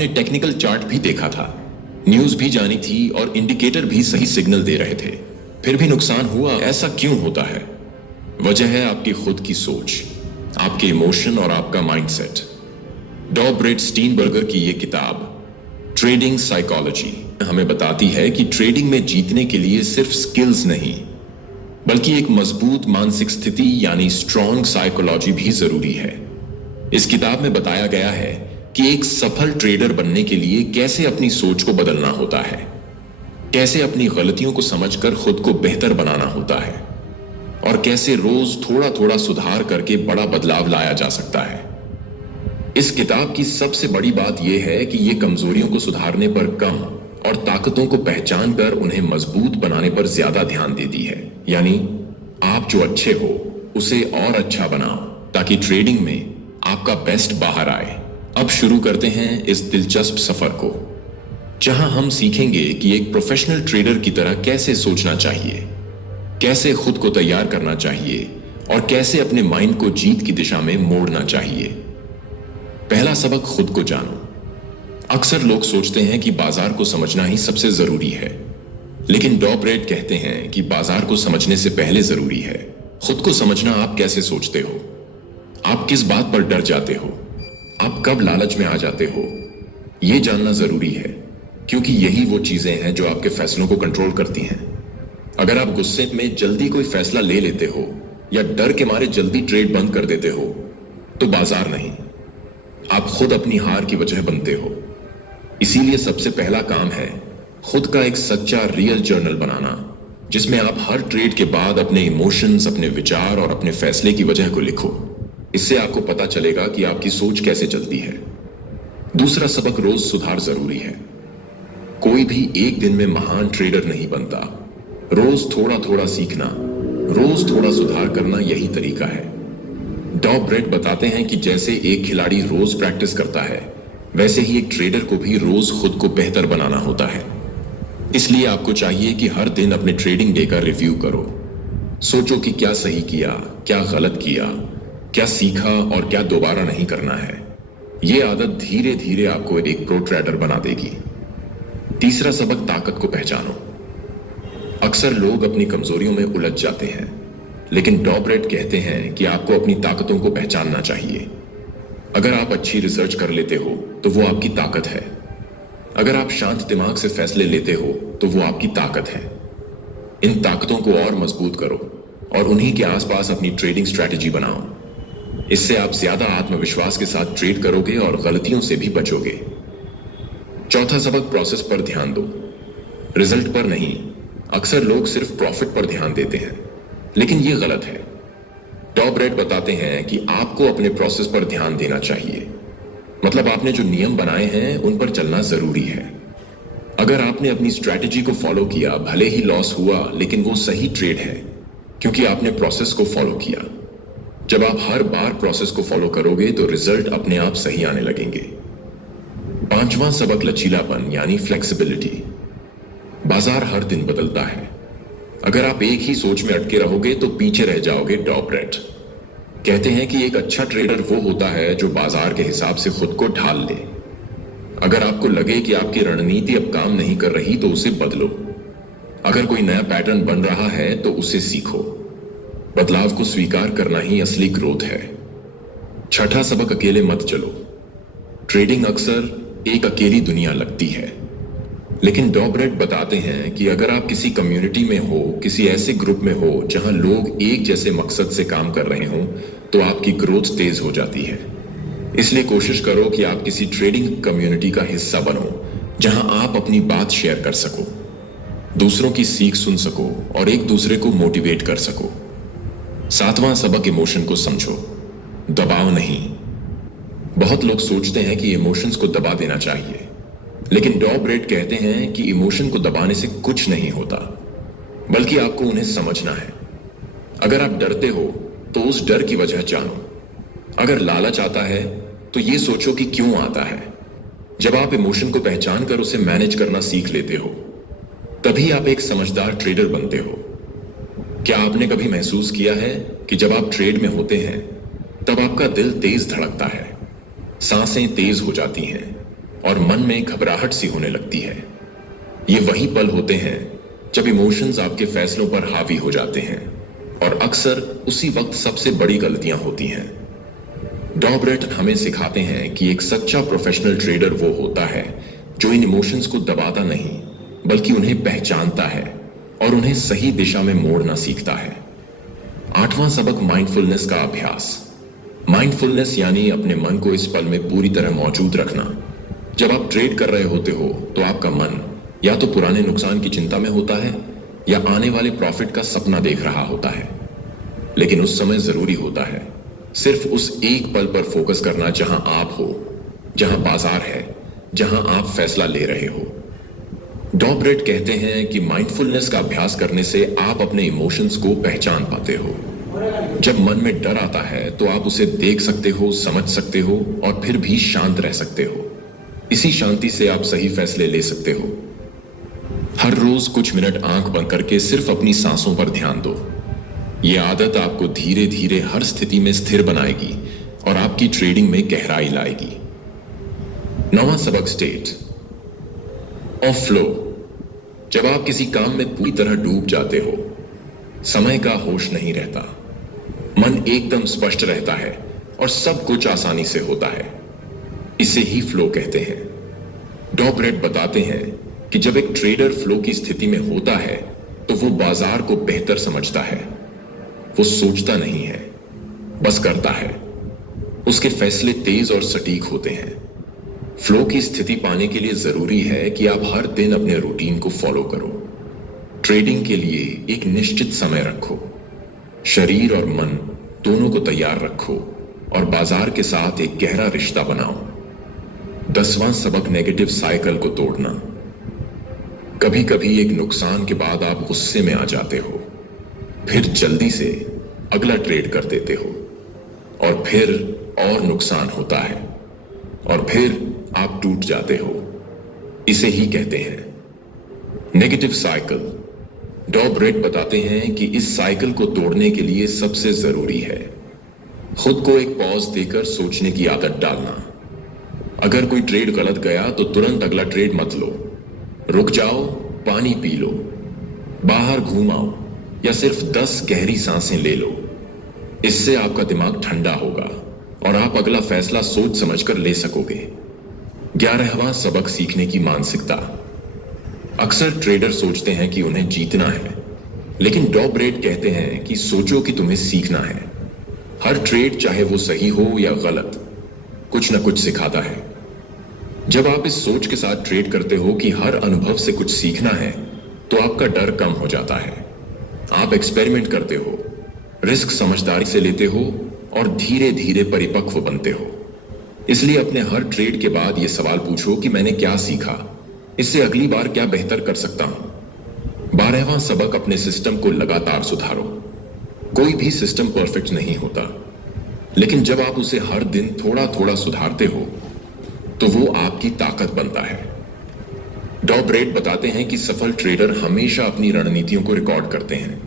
आपने technical chart भी देखा था, न्यूज भी जानी थी और इंडिकेटर भी सही सिग्नल दे रहे थे, फिर भी नुकसान हुआ। ऐसा क्यों होता है? वजह है आपकी खुद की सोच, आपके इमोशन और आपका माइंडसेट। डॉब्रेट स्टीनबर्गर की ये किताब ट्रेडिंग साइकोलॉजी हमें बताती है कि ट्रेडिंग में जीतने के लिए सिर्फ स्किल्स नहीं, बल्कि एक मजबूत मानसिक स्थिति यानी स्ट्रॉन्ग साइकोलॉजी भी जरूरी है। इस किताब में बताया गया है कि एक सफल ट्रेडर बनने के लिए कैसे अपनी सोच को बदलना होता है, कैसे अपनी गलतियों को समझकर खुद को बेहतर बनाना होता है और कैसे रोज थोड़ा थोड़ा सुधार करके बड़ा बदलाव लाया जा सकता है। इस किताब की सबसे बड़ी बात यह है कि यह कमजोरियों को सुधारने पर कम और ताकतों को पहचान कर उन्हें मजबूत बनाने पर ज्यादा ध्यान देती है। यानी आप जो अच्छे हो उसे और अच्छा बनाओ ताकि ट्रेडिंग में आपका बेस्ट बाहर आए। अब शुरू करते हैं इस दिलचस्प सफर को, जहां हम सीखेंगे कि एक प्रोफेशनल ट्रेडर की तरह कैसे सोचना चाहिए, कैसे खुद को तैयार करना चाहिए और कैसे अपने माइंड को जीत की दिशा में मोड़ना चाहिए। पहला सबक, खुद को जानो। अक्सर लोग सोचते हैं कि बाजार को समझना ही सबसे जरूरी है, लेकिन डॉब्रेट कहते हैं कि बाजार को समझने से पहले जरूरी है खुद को समझना। आप कैसे सोचते हो, आप किस बात पर डर जाते हो, आप कब लालच में आ जाते हो, यह जानना जरूरी है, क्योंकि यही वो चीजें हैं जो आपके फैसलों को कंट्रोल करती हैं। अगर आप गुस्से में जल्दी कोई फैसला ले लेते हो या डर के मारे जल्दी ट्रेड बंद कर देते हो, तो बाजार नहीं, आप खुद अपनी हार की वजह बनते हो। इसीलिए सबसे पहला काम है खुद का एक सच्चा रियल जर्नल बनाना, जिसमें आप हर ट्रेड के बाद अपने इमोशंस, अपने विचार और अपने फैसले की वजह को लिखो। इससे आपको पता चलेगा कि आपकी सोच कैसे चलती है। दूसरा सबक, रोज सुधार जरूरी है। कोई भी एक दिन में महान ट्रेडर नहीं बनता। रोज थोड़ा थोड़ा सीखना, रोज थोड़ा सुधार करना, यही तरीका है। डॉब्रेट बताते हैं कि जैसे एक खिलाड़ी रोज प्रैक्टिस करता है, वैसे ही एक ट्रेडर को भी रोज खुद को बेहतर बनाना होता है। इसलिए आपको चाहिए कि हर दिन अपने ट्रेडिंग डे का रिव्यू करो। सोचो कि क्या सही किया, क्या गलत किया, क्या सीखा और क्या दोबारा नहीं करना है। यह आदत धीरे धीरे आपको एक प्रो ट्रेडर बना देगी। तीसरा सबक, ताकत को पहचानो। अक्सर लोग अपनी कमजोरियों में उलझ जाते हैं, लेकिन डॉब्रेट कहते हैं कि आपको अपनी ताकतों को पहचानना चाहिए। अगर आप अच्छी रिसर्च कर लेते हो तो वो आपकी ताकत है। अगर आप शांत दिमाग से फैसले लेते हो तो वो आपकी ताकत है। इन ताकतों को और मजबूत करो और उन्हीं के आसपास अपनी ट्रेडिंग स्ट्रैटेजी बनाओ। इससे आप ज्यादा आत्मविश्वास के साथ ट्रेड करोगे और गलतियों से भी बचोगे। चौथा सबक, प्रोसेस पर ध्यान दो, रिजल्ट पर नहीं। अक्सर लोग सिर्फ प्रॉफिट पर ध्यान देते हैं, लेकिन यह गलत है। डॉब्रेट बताते हैं कि आपको अपने प्रोसेस पर ध्यान देना चाहिए। मतलब आपने जो नियम बनाए हैं उन पर चलना जरूरी है। अगर आपने अपनी स्ट्रैटेजी को फॉलो किया, भले ही लॉस हुआ, लेकिन वो सही ट्रेड है, क्योंकि आपने प्रोसेस को फॉलो किया। जब आप हर बार प्रोसेस को फॉलो करोगे तो रिजल्ट अपने आप सही आने लगेंगे। पांचवां सबक, लचीलापन यानी फ्लेक्सिबिलिटी। बाजार हर दिन बदलता है। अगर आप एक ही सोच में अटके रहोगे तो पीछे रह जाओगे। डॉब्रेट कहते हैं कि एक अच्छा ट्रेडर वो होता है जो बाजार के हिसाब से खुद को ढाल ले। अगर आपको लगे कि आपकी रणनीति अब काम नहीं कर रही तो उसे बदलो। अगर कोई नया पैटर्न बन रहा है तो उसे सीखो। बदलाव को स्वीकार करना ही असली ग्रोथ है। छठा सबक, अकेले मत चलो। ट्रेडिंग अक्सर एक अकेली दुनिया लगती है, लेकिन डॉब्रेट बताते हैं कि अगर आप किसी कम्युनिटी में हो, किसी ऐसे ग्रुप में हो जहां लोग एक जैसे मकसद से काम कर रहे हों, तो आपकी ग्रोथ तेज हो जाती है। इसलिए कोशिश करो कि आप किसी ट्रेडिंग कम्युनिटी का हिस्सा बनो, जहां आप अपनी बात शेयर कर सको, दूसरों की सीख सुन सको और एक दूसरे को मोटिवेट कर सको। सातवां सबक, इमोशन को समझो, दबाव नहीं। बहुत लोग सोचते हैं कि इमोशंस को दबा देना चाहिए, लेकिन डॉब्रेट कहते हैं कि इमोशन को दबाने से कुछ नहीं होता, बल्कि आपको उन्हें समझना है। अगर आप डरते हो तो उस डर की वजह जानो। अगर लालच आता है तो ये सोचो कि क्यों आता है। जब आप इमोशन को पहचान कर उसे मैनेज करना सीख लेते हो, तभी आप एक समझदार ट्रेडर बनते हो। क्या आपने कभी महसूस किया है कि जब आप ट्रेड में होते हैं तब आपका दिल तेज धड़कता है, सांसें तेज हो जाती हैं, और मन में घबराहट सी होने लगती है। ये वही पल होते हैं जब इमोशंस आपके फैसलों पर हावी हो जाते हैं, और अक्सर उसी वक्त सबसे बड़ी गलतियां होती हैं। डॉब्रेट हमें सिखाते हैं कि एक सच्चा प्रोफेशनल ट्रेडर वो होता है जो इन इमोशंस को दबाता नहीं, बल्कि उन्हें पहचानता है और उन्हें सही दिशा में मोड़ना सीखता है। 8वां सबक माइंडफुलनेस का अभ्यास। माइंडफुलनेस यानी अपने मन को इस पल में पूरी तरह मौजूद रखना। जब आप ट्रेड कर रहे होते हो तो आपका मन या तो पुराने नुकसान की चिंता में होता है या आने वाले प्रॉफिट का सपना देख रहा होता है। लेकिन उस समय जरूरी होता है सिर्फ उस एक पल पर फोकस करना जहां आप हो, जहां बाजार है, जहां आप फैसला ले रहे हो। डॉब्रेट कहते हैं कि माइंडफुलनेस का अभ्यास करने से आप अपने इमोशंस को पहचान पाते हो। जब मन में डर आता है तो आप उसे देख सकते हो, समझ सकते हो और फिर भी शांत रह सकते हो। इसी शांति से आप सही फैसले ले सकते हो। हर रोज कुछ मिनट आंख बंद करके सिर्फ अपनी सांसों पर ध्यान दो। यह आदत आपको धीरे धीरे हर स्थिति में स्थिर बनाएगी और आपकी ट्रेडिंग में गहराई लाएगी। 9वां सबक स्टेट ऑफ फ्लो। जब आप किसी काम में पूरी तरह डूब जाते हो, समय का होश नहीं रहता, मन एकदम स्पष्ट रहता है और सब कुछ आसानी से होता है। इसे ही फ्लो कहते हैं। डॉब्रेट बताते हैं कि जब एक ट्रेडर फ्लो की स्थिति में होता है तो वो बाजार को बेहतर समझता है। वो सोचता नहीं है, बस करता है। उसके फैसले तेज और सटीक होते हैं। फ्लो की स्थिति पाने के लिए जरूरी है कि आप हर दिन अपने रूटीन को फॉलो करो। ट्रेडिंग के लिए एक निश्चित समय रखो, शरीर और मन दोनों को तैयार रखो और बाजार के साथ एक गहरा रिश्ता बनाओ। 10वां सबक नेगेटिव साइकिल को तोड़ना। कभी कभी एक नुकसान के बाद आप गुस्से में आ जाते हो, फिर जल्दी से अगला ट्रेड कर देते हो और फिर और नुकसान होता है और फिर आप टूट जाते हो। इसे ही कहते हैं नेगेटिव साइकिल। डॉब्रेट बताते हैं कि इस साइकिल को तोड़ने के लिए सबसे जरूरी है खुद को एक पॉज देकर सोचने की आदत डालना। अगर कोई ट्रेड गलत गया तो तुरंत अगला ट्रेड मत लो। रुक जाओ, पानी पी लो, बाहर घूम आओ या सिर्फ 10 गहरी सांसें ले लो। इससे आपका दिमाग ठंडा होगा और आप अगला फैसला सोच समझकर ले सकोगे। 11वां सबक सीखने की मानसिकता। अक्सर ट्रेडर सोचते हैं कि उन्हें जीतना है, लेकिन डॉब्रेट कहते हैं कि सोचो कि तुम्हें सीखना है। हर ट्रेड, चाहे वो सही हो या गलत, कुछ ना कुछ सिखाता है। जब आप इस सोच के साथ ट्रेड करते हो कि हर अनुभव से कुछ सीखना है, तो आपका डर कम हो जाता है। आप एक्सपेरिमेंट करते हो, रिस्क समझदारी से लेते हो और धीरे धीरे परिपक्व बनते हो। इसलिए अपने हर ट्रेड के बाद यह सवाल पूछो कि मैंने क्या सीखा, इससे अगली बार क्या बेहतर कर सकता हूं। 12वां सबक अपने सिस्टम को लगातार सुधारो। कोई भी सिस्टम परफेक्ट नहीं होता, लेकिन जब आप उसे हर दिन थोड़ा थोड़ा सुधारते हो तो वो आपकी ताकत बनता है। डॉब्रेट बताते हैं कि सफल ट्रेडर हमेशा अपनी रणनीतियों को रिकॉर्ड करते हैं,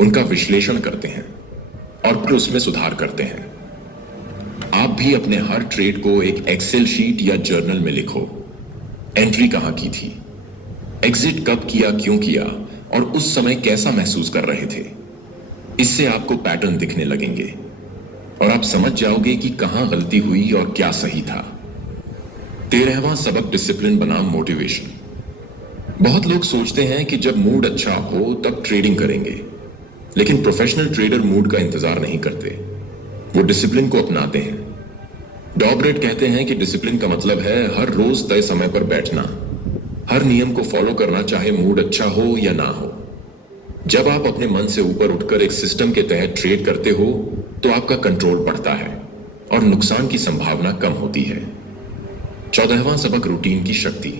उनका विश्लेषण करते हैं और फिर उसमें सुधार करते हैं। आप भी अपने हर ट्रेड को एक एक्सेल शीट या जर्नल में लिखो। एंट्री कहां की थी, एग्जिट कब किया, क्यों किया और उस समय कैसा महसूस कर रहे थे। इससे आपको पैटर्न दिखने लगेंगे और आप समझ जाओगे कि कहां गलती हुई और क्या सही था। 13वां सबक डिसिप्लिन बनाम मोटिवेशन। बहुत लोग सोचते हैं कि जब मूड अच्छा हो तब ट्रेडिंग करेंगे, लेकिन प्रोफेशनल ट्रेडर मूड का इंतजार नहीं करते, वो डिसिप्लिन को अपनाते हैं। डॉब्रेट कहते हैं कि डिसिप्लिन का मतलब है हर रोज तय समय पर बैठना, हर नियम को फॉलो करना, चाहे मूड अच्छा हो या ना हो। जब आप अपने मन से ऊपर उठकर एक सिस्टम के तहत ट्रेड करते हो तो आपका कंट्रोल बढ़ता है और नुकसान की संभावना कम होती है। 14वां सबक रूटीन की शक्ति।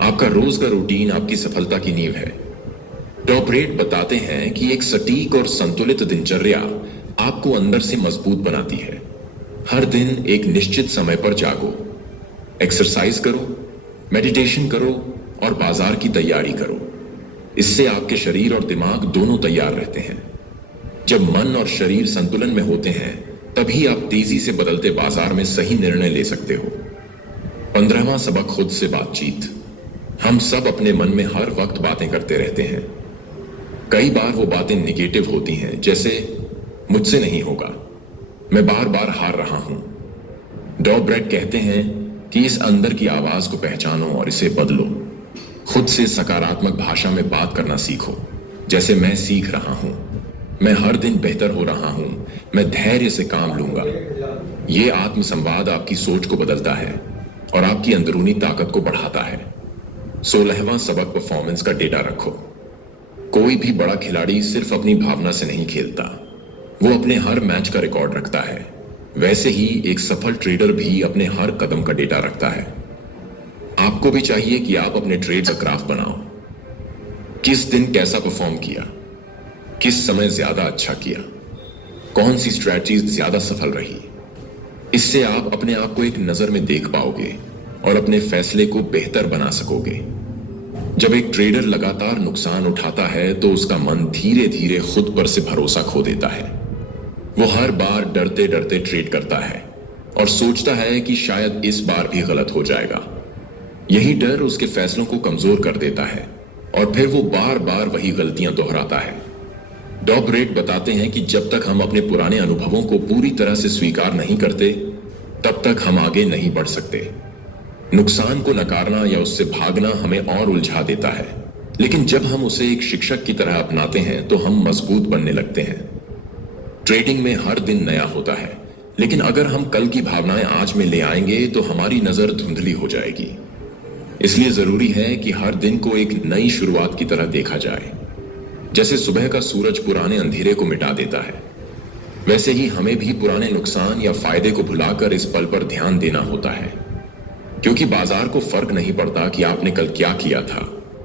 आपका रोज का रूटीन आपकी सफलता की नींव है। डॉब्रेट बताते हैं कि एक सटीक और संतुलित दिनचर्या आपको अंदर से मजबूत बनाती है। हर दिन एक निश्चित समय पर जागो, एक्सरसाइज करो, मेडिटेशन करो और बाजार की तैयारी करो। इससे आपके शरीर और दिमाग दोनों तैयार रहते हैं। जब मन और शरीर संतुलन में होते हैं, तभी आप तेजी से बदलते बाजार में सही निर्णय ले सकते हो। 15वां सबक, खुद से बातचीत। हम सब अपने मन में हर वक्त बातें करते रहते हैं। कई बार वो बातें निगेटिव होती हैं, जैसे मुझसे नहीं होगा, मैं बार बार हार रहा हूं। डॉग ब्रेड कहते हैं कि इस अंदर की आवाज को पहचानो और इसे बदलो। खुद से सकारात्मक भाषा में बात करना सीखो, जैसे मैं सीख रहा हूं, मैं हर दिन बेहतर हो रहा हूं, मैं धैर्य से काम लूंगा। ये आत्मसंवाद आपकी सोच को बदलता है और आपकी अंदरूनी ताकत को बढ़ाता है। 16वां सबक, परफॉर्मेंस का डेटा रखो। कोई भी बड़ा खिलाड़ी सिर्फ अपनी भावना से नहीं खेलता, वो अपने हर मैच का रिकॉर्ड रखता है। वैसे ही एक सफल ट्रेडर भी अपने हर कदम का डेटा रखता है। आपको भी चाहिए कि आप अपने ट्रेड का ग्राफ बनाओ। किस दिन कैसा परफॉर्म किया, किस समय ज्यादा अच्छा किया, कौन सी स्ट्रैटेजी ज्यादा सफल रही। इससे आप अपने आप को एक नजर में देख पाओगे और अपने फैसले को बेहतर बना सकोगे। जब एक ट्रेडर लगातार नुकसान उठाता है तो उसका मन धीरे धीरे खुद पर से भरोसा खो देता है। वो हर बार डरते डरते ट्रेड करता है और सोचता है कि शायद इस बार भी गलत हो जाएगा। यही डर उसके फैसलों को कमजोर कर देता है और फिर वो बार बार वही गलतियां दोहराता है। डॉग ब्रेड बताते हैं कि जब तक हम अपने पुराने अनुभवों को पूरी तरह से स्वीकार नहीं करते, तब तक हम आगे नहीं बढ़ सकते। नुकसान को नकारना या उससे भागना हमें और उलझा देता है, लेकिन जब हम उसे एक शिक्षक की तरह अपनाते हैं तो हम मजबूत बनने लगते हैं। ट्रेडिंग में हर दिन नया होता है, लेकिन अगर हम कल की भावनाएं आज में ले आएंगे तो हमारी नजर धुंधली हो जाएगी। इसलिए जरूरी है कि हर दिन को एक नई शुरुआत की तरह देखा जाए। जैसे सुबह का सूरज पुराने अंधेरे को मिटा देता है, वैसे ही हमें भी पुराने नुकसान या फायदे को भुलाकर इस पल पर ध्यान देना होता है। क्योंकि बाजार को फर्क नहीं पड़ता कि आपने कल क्या किया था,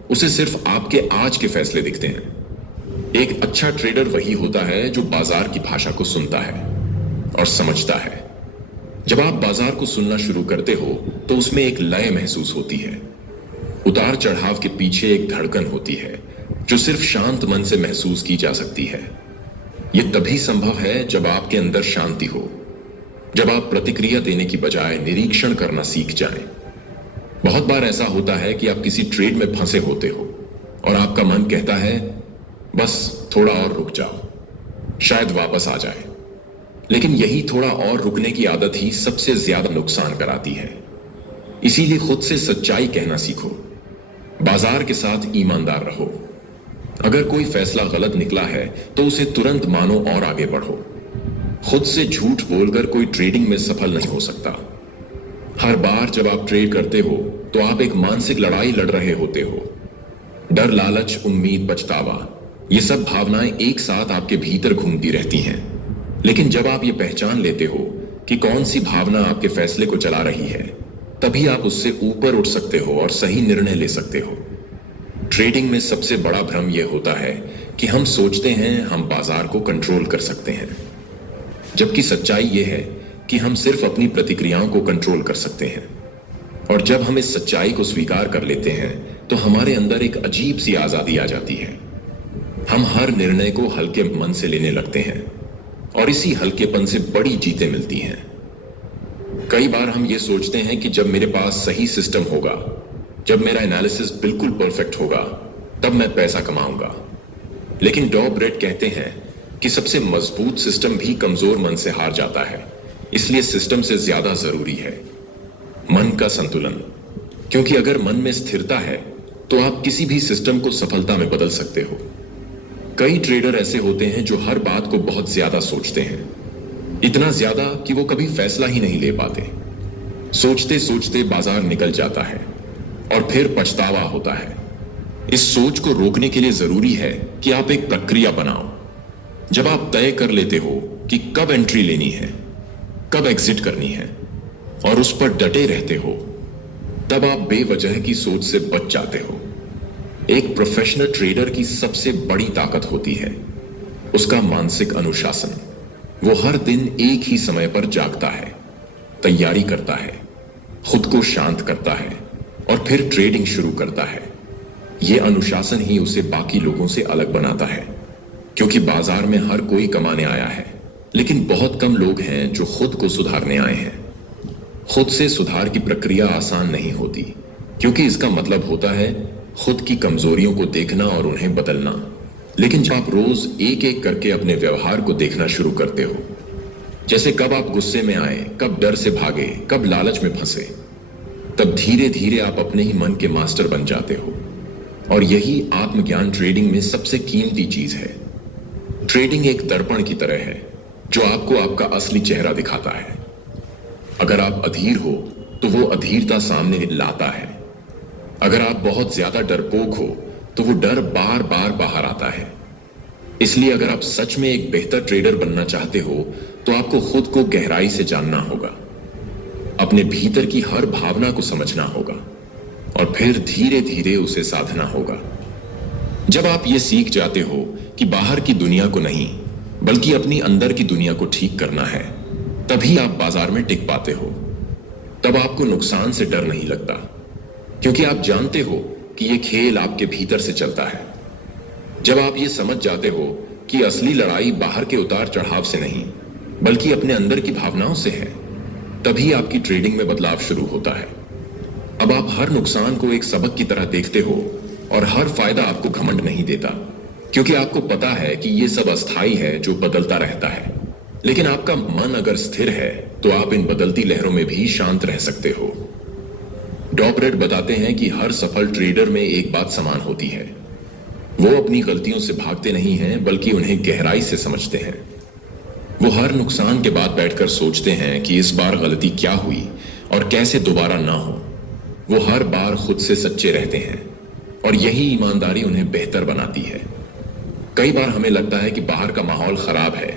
उसे सिर्फ आपके आज के फैसले दिखते हैं। एक अच्छा ट्रेडर वही होता है जो बाजार की भाषा को सुनता है और समझता है। जब आप बाजार को सुनना शुरू करते हो तो उसमें एक लय महसूस होती है। उतार चढ़ाव के पीछे एक धड़कन होती है जो सिर्फ शांत मन से महसूस की जा सकती है। यह तभी संभव है जब आपके अंदर शांति हो, जब आप प्रतिक्रिया देने की बजाय निरीक्षण करना सीख जाएं। बहुत बार ऐसा होता है कि आप किसी ट्रेड में फंसे होते हो और आपका मन कहता है बस थोड़ा और रुक जाओ, शायद वापस आ जाए। लेकिन यही थोड़ा और रुकने की आदत ही सबसे ज्यादा नुकसान कराती है। इसीलिए खुद से सच्चाई कहना सीखो, बाजार के साथ ईमानदार रहो। अगर कोई फैसला गलत निकला है तो उसे तुरंत मानो और आगे बढ़ो। खुद से झूठ बोलकर कोई ट्रेडिंग में सफल नहीं हो सकता। हर बार जब आप ट्रेड करते हो तो आप एक मानसिक लड़ाई लड़ रहे होते हो। डर, लालच, उम्मीद, पछतावा, ये सब भावनाएं एक साथ आपके भीतर घूमती रहती हैं। लेकिन जब आप ये पहचान लेते हो कि कौन सी भावना आपके फैसले को चला रही है, तभी आप उससे ऊपर उठ सकते हो और सही निर्णय ले सकते हो। ट्रेडिंग में सबसे बड़ा भ्रम यह होता है कि हम सोचते हैं हम बाजार को कंट्रोल कर सकते हैं, जबकि सच्चाई यह है कि हम सिर्फ अपनी प्रतिक्रियाओं को कंट्रोल कर सकते हैं। और जब हम इस सच्चाई को स्वीकार कर लेते हैं तो हमारे अंदर एक अजीब सी आजादी आ जाती है। हम हर निर्णय को हल्के मन से लेने लगते हैं और इसी हल्केपन से बड़ी जीतें मिलती हैं। कई बार हम ये सोचते हैं कि जब मेरे पास सही सिस्टम होगा, जब मेरा एनालिसिस बिल्कुल परफेक्ट होगा, तब मैं पैसा कमाऊंगा। लेकिन डॉग ब्रेड कहते हैं कि सबसे मजबूत सिस्टम भी कमजोर मन से हार जाता है। इसलिए सिस्टम से ज्यादा जरूरी है मन का संतुलन। क्योंकि अगर मन में स्थिरता है तो आप किसी भी सिस्टम को सफलता में बदल सकते हो। कई ट्रेडर ऐसे होते हैं जो हर बात को बहुत ज्यादा सोचते हैं, इतना ज्यादा कि वो कभी फैसला ही नहीं ले पाते। सोचते सोचते बाजार निकल जाता है और फिर पछतावा होता है। इस सोच को रोकने के लिए जरूरी है कि आप एक प्रक्रिया बनाओ। जब आप तय कर लेते हो कि कब एंट्री लेनी है, कब एग्जिट करनी है और उस पर डटे रहते हो, तब आप बेवजह की सोच से बच जाते हो। एक प्रोफेशनल ट्रेडर की सबसे बड़ी ताकत होती है उसका मानसिक अनुशासन। वो हर दिन एक ही समय पर जागता है, तैयारी करता है, खुद को शांत करता है और फिर ट्रेडिंग शुरू करता है। यह अनुशासन ही उसे बाकी लोगों से अलग बनाता है। क्योंकि बाजार में हर कोई कमाने आया है, लेकिन बहुत कम लोग हैं जो खुद को सुधारने आए हैं। खुद से सुधार की प्रक्रिया आसान नहीं होती, क्योंकि इसका मतलब होता है खुद की कमजोरियों को देखना और उन्हें बदलना। लेकिन जब आप रोज एक एक करके अपने व्यवहार को देखना शुरू करते हो, जैसे कब आप गुस्से में आए, कब डर से भागे, कब लालच में फंसे, तब धीरे धीरे आप अपने ही मन के मास्टर बन जाते हो। और यही आत्मज्ञान ट्रेडिंग में सबसे कीमती चीज है। ट्रेडिंग एक दर्पण की तरह है जो आपको आपका असली चेहरा दिखाता है। अगर आप अधीर हो तो वो अधीरता सामने लाता है। अगर आप बहुत ज्यादा डरपोक हो तो वो डर बार बार बाहर आता है। इसलिए अगर आप सच में एक बेहतर ट्रेडर बनना चाहते हो तो आपको खुद को गहराई से जानना होगा, अपने भीतर की हर भावना को समझना होगा और फिर धीरे धीरे उसे साधना होगा। जब आप ये सीख जाते हो कि बाहर की दुनिया को नहीं बल्कि अपनी अंदर की दुनिया को ठीक करना है, तभी आप बाजार में टिक पाते हो। तब आपको नुकसान से डर नहीं लगता, क्योंकि आप जानते हो कि ये खेल आपके भीतर से चलता है। जब आप ये समझ जाते हो कि असली लड़ाई बाहर के उतार चढ़ाव से नहीं बल्कि अपने अंदर की भावनाओं से है, तभी आपकी ट्रेडिंग में बदलाव शुरू होता है। अब आप हर नुकसान को एक सबक की तरह देखते हो और हर फायदा आपको घमंड नहीं देता, क्योंकि आपको पता है कि ये सब अस्थाई है जो बदलता रहता है। लेकिन आपका मन अगर स्थिर है तो आप इन बदलती लहरों में भी शांत रह सकते हो। डॉपरेट बताते हैं कि हर सफल ट्रेडर में एक बात समान होती है, वो अपनी गलतियों से भागते नहीं हैं बल्कि उन्हें गहराई से समझते हैं। वो हर नुकसान के बाद बैठकर सोचते हैं कि इस बार गलती क्या हुई और कैसे दोबारा ना हो। वो हर बार खुद से सच्चे रहते हैं और यही ईमानदारी उन्हें बेहतर बनाती है। कई बार हमें लगता है कि बाहर का माहौल खराब है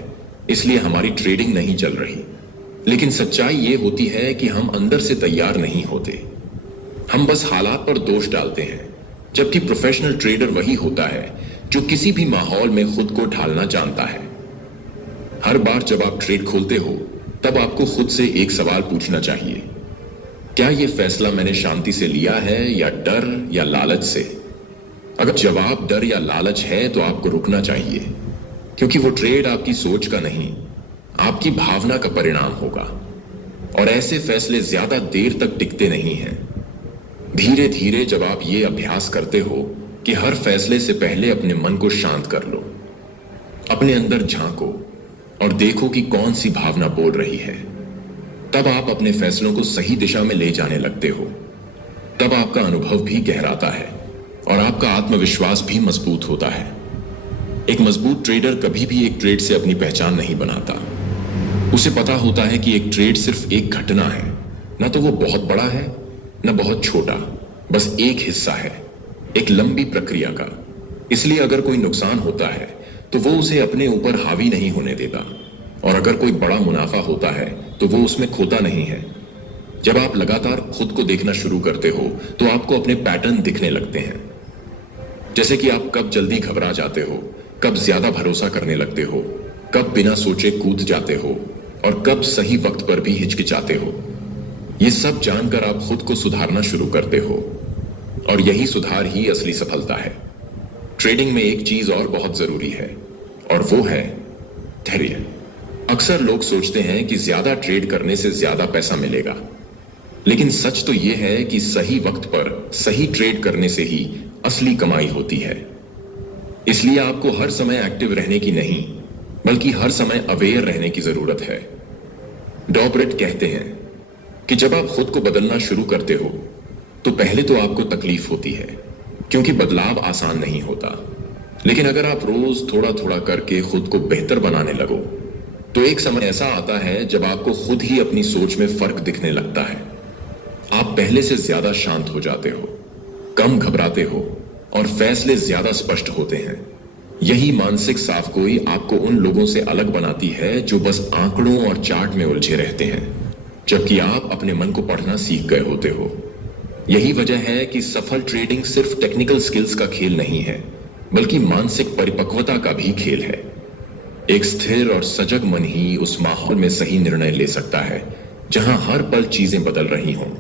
इसलिए हमारी ट्रेडिंग नहीं चल रही, लेकिन सच्चाई ये होती है कि हम अंदर से तैयार नहीं होते। हम बस हालात पर दोष डालते हैं, जबकि प्रोफेशनल ट्रेडर वही होता है जो किसी भी माहौल में खुद को ढालना जानता है। हर बार जब आप ट्रेड खोलते हो तब आपको खुद से एक सवाल पूछना चाहिए, क्या यह फैसला मैंने शांति से लिया है या डर या लालच से? अगर जवाब डर या लालच है तो आपको रुकना चाहिए, क्योंकि वो ट्रेड आपकी सोच का नहीं, आपकी भावना का परिणाम होगा। और ऐसे फैसले ज्यादा देर तक टिकते नहीं हैं। धीरे धीरे जब आप ये अभ्यास करते हो कि हर फैसले से पहले अपने मन को शांत कर लो, अपने अंदर झांको और देखो कि कौन सी भावना बोल रही है, तब आप अपने फैसलों को सही दिशा में ले जाने लगते हो। तब आपका अनुभव भी गहराता है और आपका आत्मविश्वास भी मजबूत होता है। एक मजबूत ट्रेडर कभी भी एक ट्रेड से अपनी पहचान नहीं बनाता। उसे पता होता है कि एक ट्रेड सिर्फ एक घटना है, ना तो वो बहुत बड़ा है ना बहुत छोटा, बस एक हिस्सा है एक लंबी प्रक्रिया का। इसलिए अगर कोई नुकसान होता है तो वो उसे अपने ऊपर हावी नहीं होने देता, और अगर कोई बड़ा मुनाफा होता है तो वो उसमें खोता नहीं है। जब आप लगातार खुद को देखना शुरू करते हो तो आपको अपने पैटर्न दिखने लगते हैं, जैसे कि आप कब जल्दी घबरा जाते हो, कब ज्यादा भरोसा करने लगते हो, कब बिना सोचे कूद जाते हो और कब सही वक्त पर भी हिचकिचाते हो। ये सब जानकर आप खुद को सुधारना शुरू करते हो, और यही सुधार ही असली सफलता है। ट्रेडिंग में एक चीज और बहुत जरूरी है, और वो है धैर्य। अक्सर लोग सोचते हैं कि ज्यादा ट्रेड करने से ज्यादा पैसा मिलेगा, लेकिन सच तो यह है कि सही वक्त पर सही ट्रेड करने से ही असली कमाई होती है। इसलिए आपको हर समय एक्टिव रहने की नहीं बल्कि हर समय अवेयर रहने की जरूरत है। डॉबरेट कहते हैं कि जब आप खुद को बदलना शुरू करते हो तो पहले तो आपको तकलीफ होती है, क्योंकि बदलाव आसान नहीं होता। लेकिन अगर आप रोज थोड़ा थोड़ा करके खुद को बेहतर बनाने लगो तो एक समय ऐसा आता है जब आपको खुद ही अपनी सोच में फर्क दिखने लगता है। आप पहले से ज्यादा शांत हो जाते हो, कम घबराते हो और फैसले ज्यादा स्पष्ट होते हैं। यही मानसिक साफगोई आपको उन लोगों से अलग बनाती है जो बस आंकड़ों और चार्ट में उलझे रहते हैं, जबकि आप अपने मन को पढ़ना सीख गए होते हो। यही वजह है कि सफल ट्रेडिंग सिर्फ टेक्निकल स्किल्स का खेल नहीं है बल्कि मानसिक परिपक्वता का भी खेल है। एक स्थिर और सजग मन ही उस माहौल में सही निर्णय ले सकता है जहां हर पल चीजें बदल रही हों।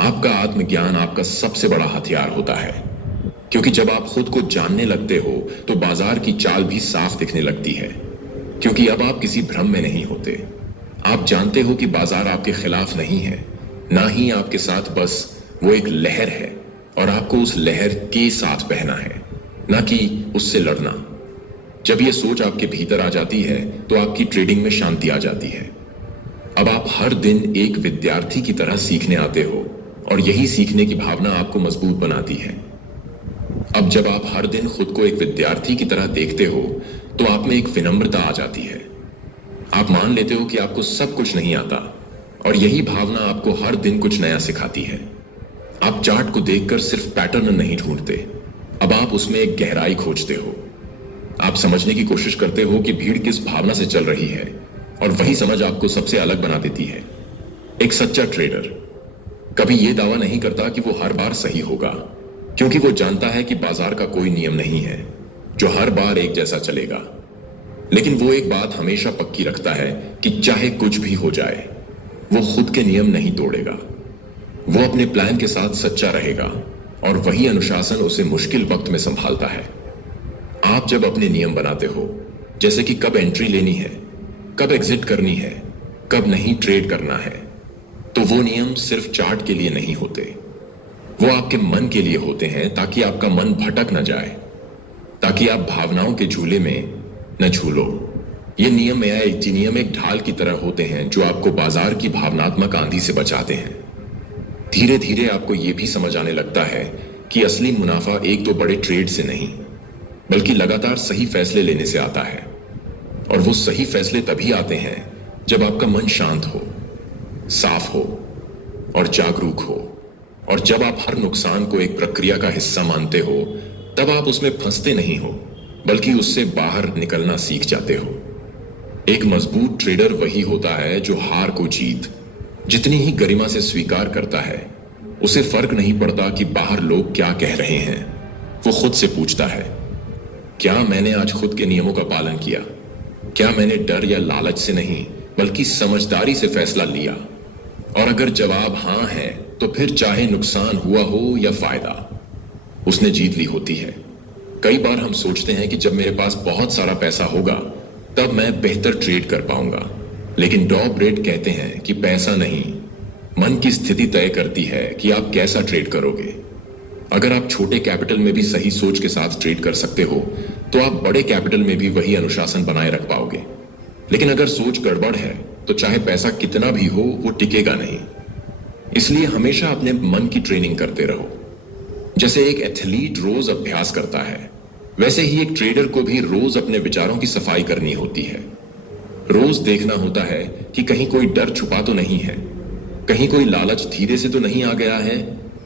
आपका आत्मज्ञान आपका सबसे बड़ा हथियार होता है, क्योंकि जब आप खुद को जानने लगते हो तो बाजार की चाल भी साफ दिखने लगती है, क्योंकि अब आप किसी भ्रम में नहीं होते। आप जानते हो कि बाजार आपके खिलाफ नहीं है, ना ही आपके साथ, बस वो एक लहर है और आपको उस लहर के साथ बहना है, ना कि उससे लड़ना। जब ये सोच आपके भीतर आ जाती है तो आपकी ट्रेडिंग में शांति आ जाती है। अब आप हर दिन एक विद्यार्थी की तरह सीखने आते हो और यही सीखने की भावना आपको मजबूत बनाती है। अब जब आप हर दिन खुद को एक विद्यार्थी की तरह देखते हो तो आप में एक विनम्रता आ जाती है। आप मान लेते हो कि आपको सब कुछ नहीं आता और यही भावना आपको हर दिन कुछ नया सिखाती है। आप चार्ट को देखकर सिर्फ पैटर्न नहीं ढूंढते, अब आप उसमें एक गहराई खोजते हो। आप समझने की कोशिश करते हो कि भीड़ किस भावना से चल रही है और वही समझ आपको सबसे अलग बना देती है। एक सच्चा ट्रेडर कभी यह दावा नहीं करता कि वो हर बार सही होगा, क्योंकि वो जानता है कि बाजार का कोई नियम नहीं है जो हर बार एक जैसा चलेगा। लेकिन वो एक बात हमेशा पक्की रखता है कि चाहे कुछ भी हो जाए, वो खुद के नियम नहीं तोड़ेगा। वो अपने प्लान के साथ सच्चा रहेगा और वही अनुशासन उसे मुश्किल वक्त में संभालता है। आप जब अपने नियम बनाते हो, जैसे कि कब एंट्री लेनी है, कब एग्जिट करनी है, कब नहीं ट्रेड करना है, तो वो नियम सिर्फ चार्ट के लिए नहीं होते, वो आपके मन के लिए होते हैं, ताकि आपका मन भटक न जाए, ताकि आप भावनाओं के झूले में न झूलो। ये नियम एक ढाल की तरह होते हैं जो आपको बाजार की भावनात्मक आंधी से बचाते हैं। धीरे धीरे आपको यह भी समझ आने लगता है कि असली मुनाफा एक दो बड़े ट्रेड से नहीं, बल्कि लगातार सही फैसले लेने से आता है। और वो सही फैसले तभी आते हैं जब आपका मन शांत हो, साफ हो और जागरूक हो। और जब आप हर नुकसान को एक प्रक्रिया का हिस्सा मानते हो, तब आप उसमें फंसते नहीं हो, बल्कि उससे बाहर निकलना सीख जाते हो। एक मजबूत ट्रेडर वही होता है जो हार को जीत जितनी ही गरिमा से स्वीकार करता है। उसे फर्क नहीं पड़ता कि बाहर लोग क्या कह रहे हैं। वो खुद से पूछता है, क्या मैंने आज खुद के नियमों का पालन किया? क्या मैंने डर या लालच से नहीं, बल्कि समझदारी से फैसला लिया? और अगर जवाब हां है, तो फिर चाहे नुकसान हुआ हो या फायदा, उसने जीत ली होती है। कई बार हम सोचते हैं कि जब मेरे पास बहुत सारा पैसा होगा तब मैं बेहतर ट्रेड कर पाऊंगा, लेकिन डॉ ब्रेट कहते हैं कि पैसा नहीं, मन की स्थिति तय करती है कि आप कैसा ट्रेड करोगे। अगर आप छोटे कैपिटल में भी सही सोच के साथ ट्रेड कर सकते हो, तो आप बड़े कैपिटल में भी वही अनुशासन बनाए रख पाओगे। लेकिन अगर सोच गड़बड़ है, तो चाहे पैसा कितना भी हो, वो टिकेगा नहीं। इसलिए हमेशा अपने मन की ट्रेनिंग करते रहो। जैसे एक एथलीट रोज अभ्यास करता है, वैसे ही एक ट्रेडर को भी रोज अपने विचारों की सफाई करनी होती है। रोज देखना होता है कि कहीं कोई डर छुपा तो नहीं है, कहीं कोई लालच धीरे से तो नहीं आ गया है,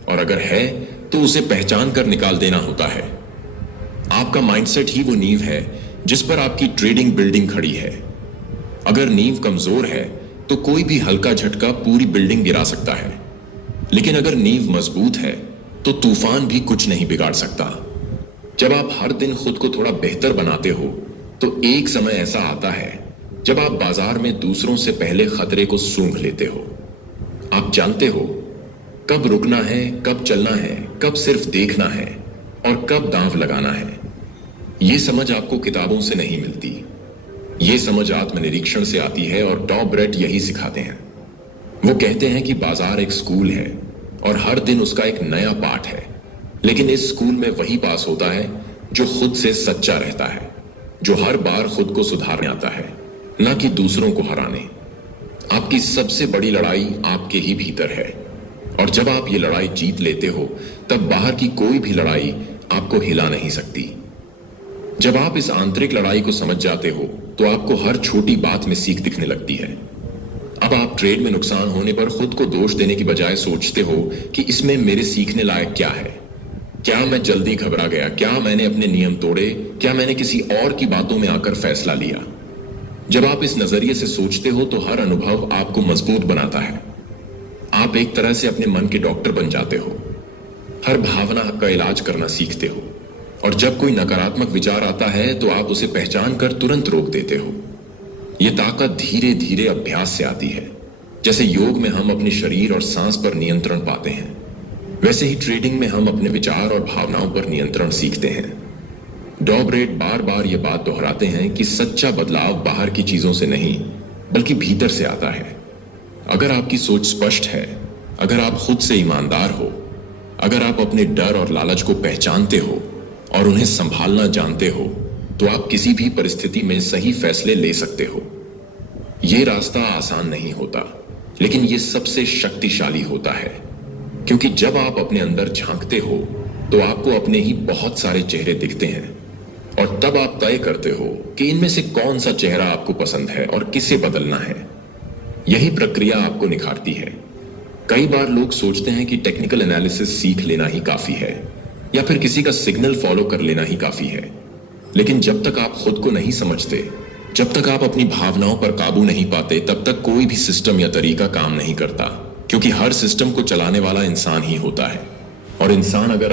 और अगर है तो उसे पहचान कर निकाल देना होता है। आपका माइंडसेट ही वो नींव है जिस पर आपकी ट्रेडिंग बिल्डिंग खड़ी है। अगर नींव कमजोर है तो कोई भी हल्का झटका पूरी बिल्डिंग गिरा सकता है, लेकिन अगर नींव मजबूत है तो तूफान भी कुछ नहीं बिगाड़ सकता। जब आप हर दिन खुद को थोड़ा बेहतर बनाते हो, तो एक समय ऐसा आता है जब आप बाजार में दूसरों से पहले खतरे को सूंघ लेते हो। आप जानते हो कब रुकना है, कब चलना है, कब सिर्फ देखना है और कब दांव लगाना है। यह समझ आपको किताबों से नहीं मिलती, यह समझ आत्मनिरीक्षण से आती है, और डॉ ब्रेट यही सिखाते हैं। वो कहते हैं कि बाजार एक स्कूल है और हर दिन उसका एक नया पाठ है, लेकिन इस स्कूल में वही पास होता है जो खुद से सच्चा रहता है, जो हर बार खुद को सुधारने आता है, ना कि दूसरों को हराने। आपकी सबसे बड़ी लड़ाई आपके ही भीतर है, और जब आप ये लड़ाई जीत लेते हो, तब बाहर की कोई भी लड़ाई आपको हिला नहीं सकती। जब आप इस आंतरिक लड़ाई को समझ जाते हो, तो आपको हर छोटी बात में सीख दिखने लगती है। अब आप ट्रेड में नुकसान होने पर खुद को दोष देने की बजाय सोचते हो कि इसमें मेरे सीखने लायक क्या है। क्या मैं जल्दी घबरा गया? क्या मैंने अपने नियम तोड़े? क्या मैंने किसी और की बातों में आकर फैसला लिया? जब आप इस नजरिए से सोचते हो, तो हर अनुभव आपको मजबूत बनाता है। आप एक तरह से अपने मन के डॉक्टर बन जाते हो, हर भावना का इलाज करना सीखते हो, और जब कोई नकारात्मक विचार आता है तो आप उसे पहचान कर तुरंत रोक देते हो। यह ताकत धीरे धीरे अभ्यास से आती है। जैसे योग में हम अपने शरीर और सांस पर नियंत्रण पाते हैं, वैसे ही ट्रेडिंग में हम अपने विचार और भावनाओं पर नियंत्रण सीखते हैं। डॉ ब्रेट बार बार यह बात दोहराते हैं कि सच्चा बदलाव बाहर की चीजों से नहीं, बल्कि भीतर से आता है। अगर आपकी सोच स्पष्ट है, अगर आप खुद से ईमानदार हो, अगर आप अपने डर और लालच को पहचानते हो और उन्हें संभालना जानते हो, तो आप किसी भी परिस्थिति में सही फैसले ले सकते हो। ये रास्ता आसान नहीं होता, लेकिन ये सबसे शक्तिशाली होता है, क्योंकि जब आप अपने अंदर झांकते हो तो आपको अपने ही बहुत सारे चेहरे दिखते हैं, और तब आप तय करते हो कि इनमें से कौन सा चेहरा आपको पसंद है और किसे बदलना है। यही प्रक्रिया आपको निखारती है। कई बार लोग सोचते हैं कि टेक्निकल एनालिसिस सीख लेना ही काफी है, या फिर किसी का सिग्नल फॉलो कर लेना ही काफी है। लेकिन जब तक आप खुद को नहीं समझते, जब तक आप अपनी भावनाओं पर काबू नहीं पाते, तब तक कोई भी सिस्टम या तरीका काम नहीं करता, क्योंकि हर सिस्टम को चलाने वाला इंसान ही होता है। और इंसान अगर